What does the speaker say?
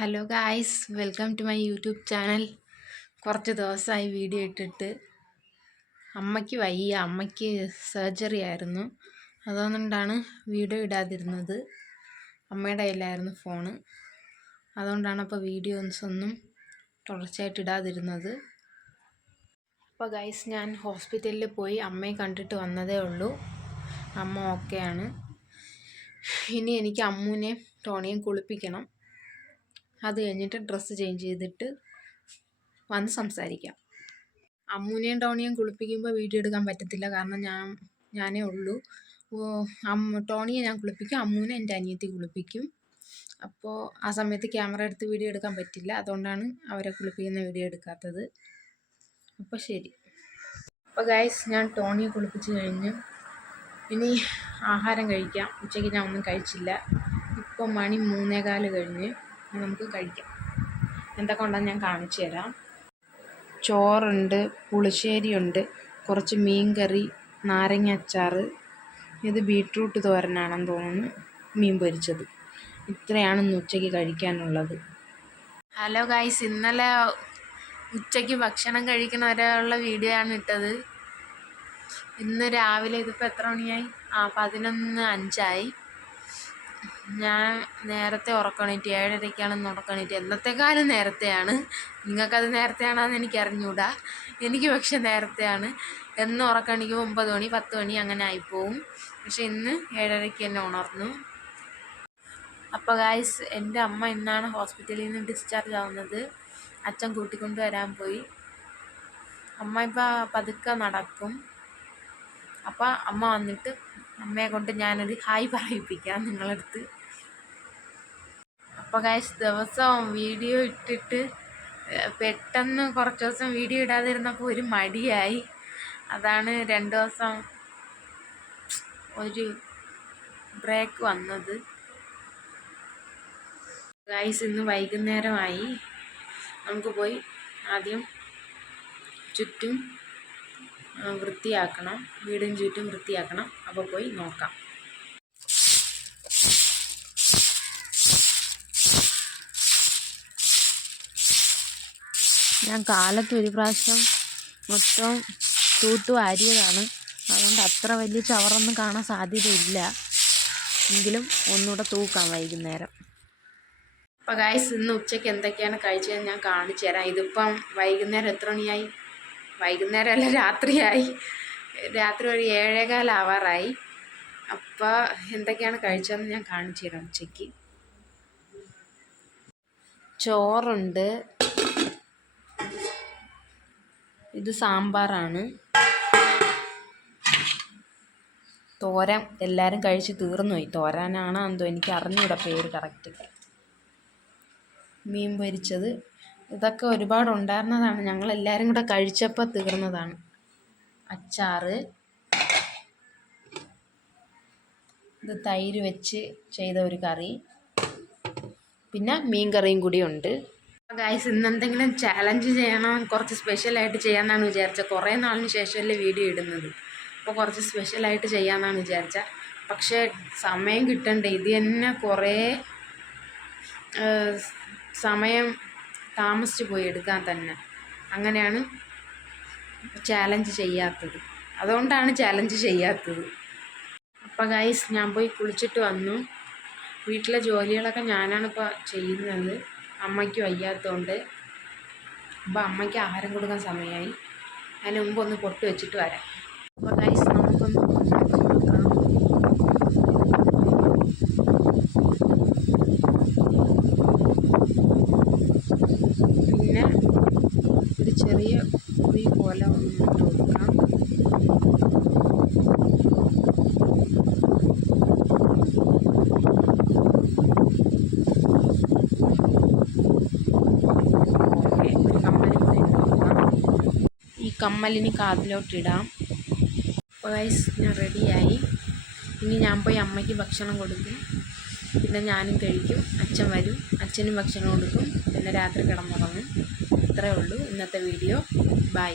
Hello guys, welcome to my YouTube channel. കുറച്ച് ദിവസമായി video ഇട്ടിട്ട്. അമ്മയ്ക്ക് വയ്യ, അമ്മയ്ക്ക് സർജറി ആയിരുന്നു. അതുകൊണ്ടാണ് വീഡിയോ ഇടാതിരുന്നത്. അമ്മയുടെ കയ്യിലായിരുന്നു ഫോണ്. അതുകൊണ്ടാണ് അപ്പോൾ വീഡിയോസ് ഒന്നും തുടർച്ചയായിട്ട് ഇടാതിരുന്നത്. അപ്പോൾ ഗായ്സ്, ഞാൻ ഹോസ്പിറ്റലിൽ പോയി അമ്മയെ കണ്ടിട്ട് വന്നതേ ഉള്ളൂ. അമ്മ ഓക്കെയാണ്. ഇനി എനിക്ക് അമ്മൂനെ ടോണിയും കുളിപ്പിക്കണം. അത് കഴിഞ്ഞിട്ട് ഡ്രസ്സ് ചേഞ്ച് ചെയ്തിട്ട് വന്ന് സംസാരിക്കാം. അമ്മൂനെയും ടോണിയും കുളിപ്പിക്കുമ്പോൾ വീഡിയോ എടുക്കാൻ പറ്റത്തില്ല, കാരണം ഞാനേ ഉള്ളൂ. ടോണിയെ ഞാൻ കുളിപ്പിക്കും, അമ്മൂനെ എൻ്റെ അനിയത്തി കുളിപ്പിക്കും. അപ്പോൾ ആ സമയത്ത് ക്യാമറ എടുത്ത് വീഡിയോ എടുക്കാൻ പറ്റില്ല. അതുകൊണ്ടാണ് അവരെ കുളിപ്പിക്കുന്ന വീഡിയോ എടുക്കാത്തത്. അപ്പോൾ ശരി. അപ്പോൾ ഗൈസ്, ഞാൻ ടോണിയെ കുളിപ്പിച്ച് കഴിഞ്ഞു. ഇനി ആഹാരം കഴിക്കാം. ഉച്ചയ്ക്ക് ഞാൻ ഒന്നും കഴിച്ചില്ല. ഇപ്പോൾ മണി 3:15 കഴിഞ്ഞ്. നമുക്ക് കഴിക്കാം. എന്തൊക്കെ ഉണ്ടെന്ന് ഞാൻ കാണിച്ചു തരാം. ചോറുണ്ട്, പുളിശ്ശേരിയുണ്ട്, കുറച്ച് മീൻ കറി, നാരങ്ങ അച്ചാർ, ഇത് ബീട്രൂട്ട് തോരനാണെന്ന് തോന്നുന്നു, മീൻ പൊരിച്ചത്. ഇത്രയാണ് ഇന്ന് ഉച്ചയ്ക്ക് കഴിക്കാനുള്ളത്. ഹലോ ഗൈസ്, ഇന്നലെ ഉച്ചയ്ക്ക് ഭക്ഷണം കഴിക്കുന്ന വരെയുള്ള വീഡിയോ ആണ് ഇട്ടത്. ഇന്ന് രാവിലെ ഇതിപ്പോൾ എത്ര മണിയായി? 11:05 ഞാൻ നേരത്തെ ഉറക്കണീറ്റ്. 7:30 ഉറക്കണീറ്റ്. എന്നത്തെക്കാളും നേരത്തെയാണ്. നിങ്ങൾക്കത് നേരത്തെയാണെന്ന് എനിക്ക് അറിഞ്ഞൂടാ. എനിക്ക് പക്ഷെ നേരത്തെയാണ്. എന്നും ഉറക്കണിക്കുമ്പോൾ 9 മണി 10 മണി അങ്ങനെ ആയിപ്പോവും. പക്ഷെ ഇന്ന് 7:30 തന്നെ ഉണർന്നു. അപ്പോൾ ഗായ്സ്, എൻ്റെ അമ്മ ഇന്നാണ് ഹോസ്പിറ്റലിൽ നിന്ന് ഡിസ്ചാർജ് ആവുന്നത്. അച്ഛൻ കൂട്ടിക്കൊണ്ട് വരാൻ പോയി. അമ്മ ഇപ്പോൾ പതുക്കെ നടക്കും. അപ്പോൾ അമ്മ വന്നിട്ട് അമ്മയെ കൊണ്ട് ഞാനൊരു ഹായ് പറയിപ്പിക്കാം നിങ്ങളടുത്ത്. അപ്പോൾ ഗൈസ്, ദിവസവും വീഡിയോ ഇട്ടിട്ട് പെട്ടെന്ന് കുറച്ച് ദിവസം വീഡിയോ ഇടാതിരുന്നപ്പോൾ ഒരു മടിയായി. അതാണ് 2 ദിവസം ഒരു ബ്രേക്ക് വന്നത്. ഗൈസ്, ഇന്ന് വൈകുന്നേരമായി. നമുക്ക് പോയി ആദ്യം ചുറ്റും വൃത്തിയാക്കണം, വീടും ചുറ്റും വൃത്തിയാക്കണം. അപ്പോൾ പോയി നോക്കാം. ഞാൻ കാലത്ത് ഒരു പ്രാവശ്യം മൊത്തം തൂത്തു വാരിയതാണ്. അതുകൊണ്ട് അത്ര വലിയ ചവറൊന്നും കാണാൻ സാധ്യതയില്ല. എങ്കിലും ഒന്നുകൂടെ തൂക്കാം വൈകുന്നേരം. അപ്പോൾ ഗൈസ്, ഇന്ന് ഉച്ചയ്ക്ക് എന്തൊക്കെയാണ് കഴിച്ചതെന്ന് ഞാൻ കാണിച്ചു തരാം. ഇതിപ്പം വൈകുന്നേരം എത്ര മണിയായി? വൈകുന്നേരമല്ല, രാത്രിയായി. രാത്രി ഒരു 7:15 ആവാറായി. അപ്പോൾ എന്തൊക്കെയാണ് കഴിച്ചതെന്ന് ഞാൻ കാണിച്ചു തരാം. ഉച്ചയ്ക്ക് ചോറുണ്ട്, ഇത് സാമ്പാറാണ്, തോരൻ എല്ലാവരും കഴിച്ച് തീർന്നു പോയി. തോരനാണോ എന്തോ എനിക്ക് അറിഞ്ഞൂടാ പേര് കറക്റ്റ്. മീൻ പൊരിച്ചത്, ഇതൊക്കെ ഒരുപാട് ഉണ്ടായിരുന്നതാണ്. ഞങ്ങളെല്ലാവരും കൂടെ കഴിച്ചപ്പോൾ തീർന്നതാണ്. അച്ചാറ്, ഇത് തൈര് വെച്ച് ചെയ്ത ഒരു കറി, പിന്നെ മീൻ കറിയും കൂടി ഉണ്ട്. ഗൈസ്, ഇന്നെന്തെങ്കിലും ചാലഞ്ച് ചെയ്യണം, കുറച്ച് സ്പെഷ്യലായിട്ട് ചെയ്യാമെന്നാണ് വിചാരിച്ചത്. കുറേ നാളിന് ശേഷമല്ലേ വീഡിയോ ഇടുന്നത്. അപ്പോൾ കുറച്ച് സ്പെഷ്യലായിട്ട് ചെയ്യാമെന്നാണ് വിചാരിച്ചത്. പക്ഷേ സമയം കിട്ടണ്ടേ. ഇത് തന്നെ കുറേ സമയം താമസിച്ച് പോയി എടുക്കാൻ തന്നെ. അങ്ങനെയാണ് ചാലഞ്ച് ചെയ്യാത്തത്. അതുകൊണ്ടാണ് ചാലഞ്ച് ചെയ്യാത്തത്. അപ്പോൾ ഗൈസ്, ഞാൻ പോയി കുളിച്ചിട്ട് വന്നു. വീട്ടിലെ ജോലികളൊക്കെ ഞാനാണ് ഇപ്പോൾ ചെയ്യുന്നത്. അമ്മയ്ക്ക് വയ്യാത്തതുകൊണ്ട്. അപ്പോൾ അമ്മയ്ക്ക് ആഹാരം കൊടുക്കാൻ സമയമായി. അതിന് മുമ്പ് ഒന്ന് പൊട്ട് വെച്ചിട്ട് വരാം. അപ്പോൾ ഗൈസ്, നമുക്കൊന്ന് നോക്കാം. പിന്നെ ഒരു ചെറിയ കുഴി പോലെ ഒന്ന് കൊടുക്കാം. ഈ കമ്മലിനി കാതിലോട്ടിടാം. അപ്പോൾ ഗൈസ്, ഞാൻ റെഡിയായി. ഇനി ഞാൻ പോയി അമ്മയ്ക്ക് ഭക്ഷണം കൊടുക്കും. പിന്നെ ഞാനും കഴിക്കും. അച്ഛൻ വരും, അച്ഛനും ഭക്ഷണം കൊടുക്കും. പിന്നെ രാത്രി കിടന്നുറങ്ങും. ഇത്രയേ ഉള്ളൂ ഇന്നത്തെ വീഡിയോ. ബൈ.